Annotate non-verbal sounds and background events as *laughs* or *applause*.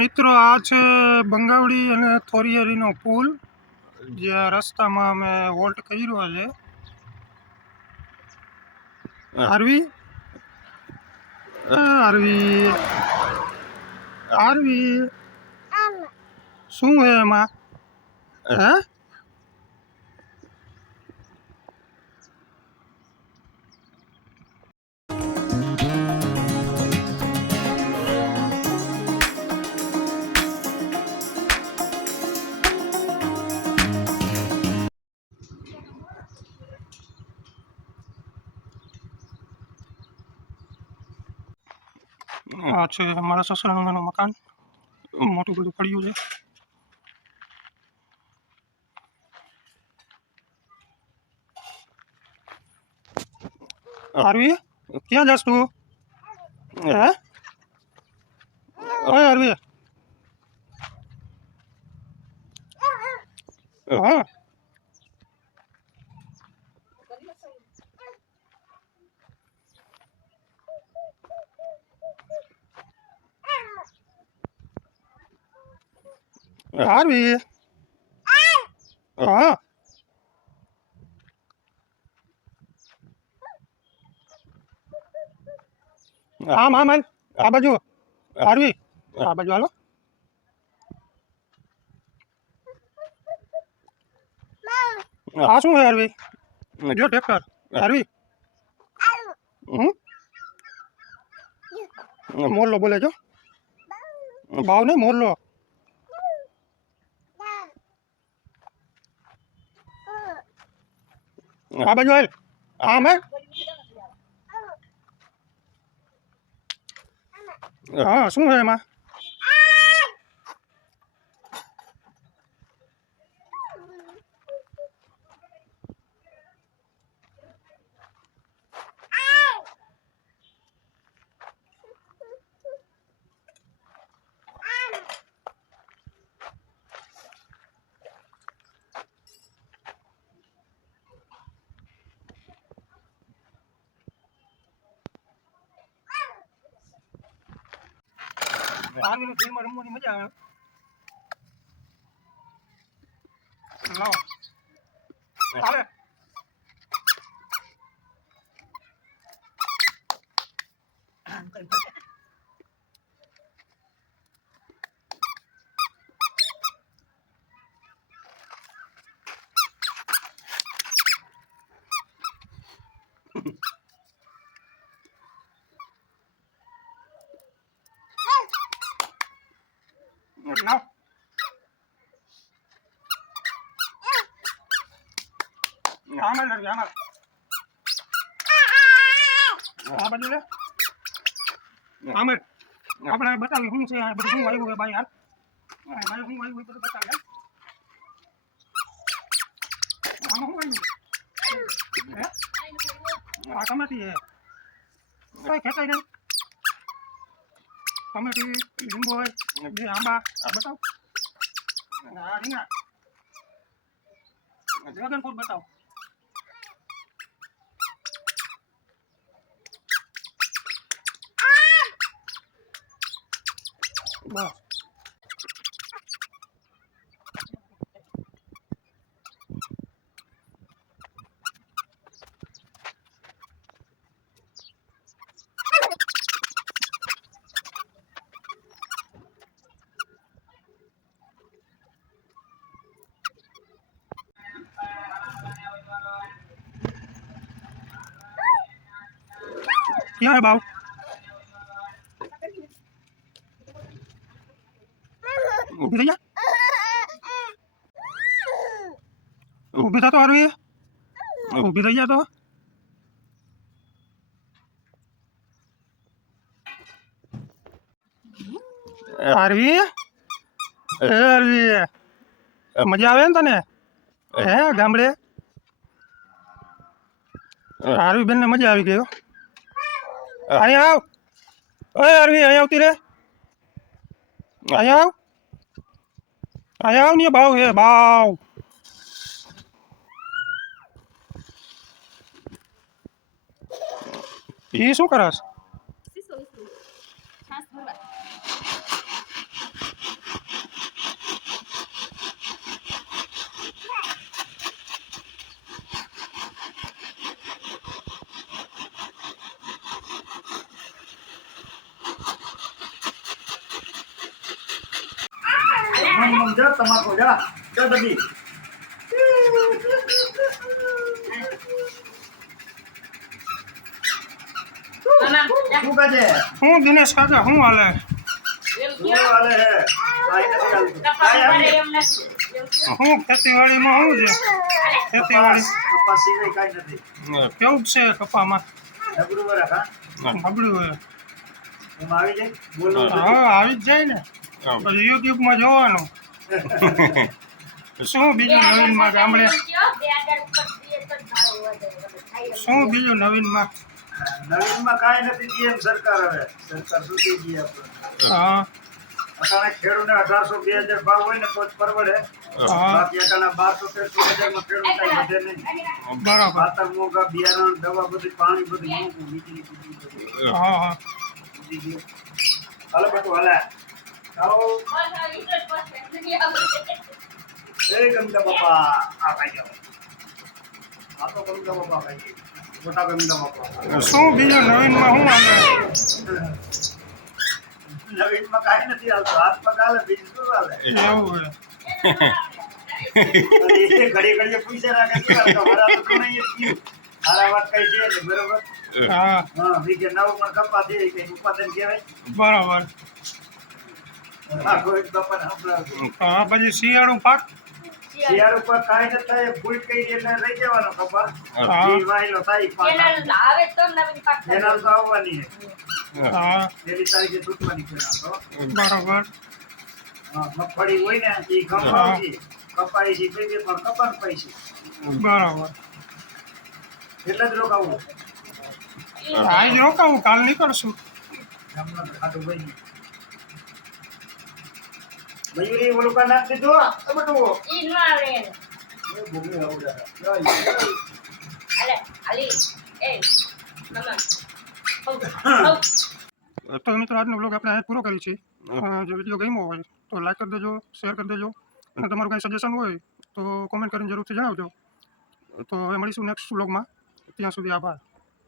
મિત્રો આ છે બંગાવડી અને થોરિયરીનો પુલ જે રસ્તામાં અમે વોલ્ટ કર્યો છે. આરવી? અ, આરવી? આરવી? શું હે એમાં? હે? આ છે મારા સસરાનું નાનું મકાન. મોટું બધું પડ્યું છે. આરવી ક્યાં જશ તું? હે? ઓય આરવી હા. આરવી હા. આમ આમ આ બાજુ. આરવી આ બાજુ હાલો. આ શું હે. આરવી જો ટ્રેક્ટર. આરવી હમ? મોરલો બોલે છો ભાવ નહીં મોરલો. આ બાજુ હાલ. આમ હે? હા શું એમાં? આર્મીની ગેમમાં રમવાની મજા આવે. લાવો. હાલે લાવો આમાં લડવી આમાં આ બાજુ લે આમાં આપણે બતાવી શું છે આ બધું શું આવ્યું ભાઈ યાર આ ભાઈ શું આવ્યું બધું બતાવે આમાં શું આવ્યું હે આ ટમેટી હે કઈ ખેંચાઈ નહીં ટમેટી લીંબુ હોય બે આંબા આ બતાવ આ રીંગણા ડ્રેગન ફ્રૂટ બતાવો બસ ક્યાં હે બાવ ઊભી થઈ જા ઊભી થતો હરવી ઊભી થઈ જા તો હરવી એ હરવી મજા આવે ને તને હે ગામડે હારવી બેનને મજા આવી ગઈ હો. અહીંયા આવ. અરે અરવી અહીં આવતી રે. અહીં આવ. અહીં આવ ને ભાવ હે ભાવ એ શું કરસ મમ જા તમાકુ જા જા દબી શું કહે હું દિનેશ કાકા હું હાલે. હું ખેતીવાડીમાં હું છે? ખેતીવાડી. કેવું છે કપામાં નબળું હોય આવી જાય? બોલો. હા આવી જ જાય ને. પછી યુટ્યુબમાં જોવાનું. *laughs* શું બીજું નવીનમાં ગામડે? શું બીજું નવીનમાં? નવીનમાં કાંઈ નથી જીએમ સરકાર હવે. સરકાર શું થઈ ગઈ આપણે હા. અટાણે ખેડૂતને અઢારસો બે હજાર ભાવ હોય ને તો જ પરવડે. બાકી અટાણે બારસો તેરસો હજારમાં ખેડૂત કાંઈ વધે નહીં. બરાબર. ખાતર મોંઘા બિયારણ દવા બધી પાણી બધું મોંઘું વીજળી હા હા. હાલો બેટું હાલે આવો એ ગમતા બાપા. આ ખાઈ જાઓ. આ તો ગમતા બાપા ખાઈ મોટા ગમતા બાપા. શું બીજું નવીનમાં શું હાલે નવીનમાં કાંઈ નથી હાલતું. હાથમાં કાલે બીજું શું હાલે? એવું ઘડી ઘડીએ પૈસા રાખે શું તમારા તો નહીં સારા વાત કઈ છે ને બરોબર? હા. હા વીઘે નવ પણ કપા દે કઈ ઉત્પાદન કહેવાય? બરાબર. હા. પછી શિયાળું પાક? શિયાળું પાક કાંઈ નથી થાય ફૂટ કઈ એટલે લઈ જવાનો કપા હા. વાયલો થાય પાક. એના તો આવવાની છે. હા. પેલી તારીખે તૂટવાની છે તો. બરાબર. મગફળી હોય ને એ કપાવી કપાઈ છે બે બે પણ કપાન પૈસી બરાબર. એટલે જ રોકાવું. આજ રોકાવું કાલ નીકળશું. ગામમાં ખાતું ભાઈ. મયુરી ઓલું કા નાખ દીધું એ આવડે. તો મિત્રો આજનો બ્લોગ આપણે અહીંયા પૂરો કરીએ છીએ. અ, જો વીડિયો ગમ્યો હોય તો લાઈક કરી દેજો શેર કરી દેજો. અને તમારું કંઈ સજેશન હોય તો કોમેન્ટ કરીને જરૂરથી જણાવજો. તો હવે મળીશું નેક્સ્ટ બ્લોગમાં ત્યાં સુધી આભાર.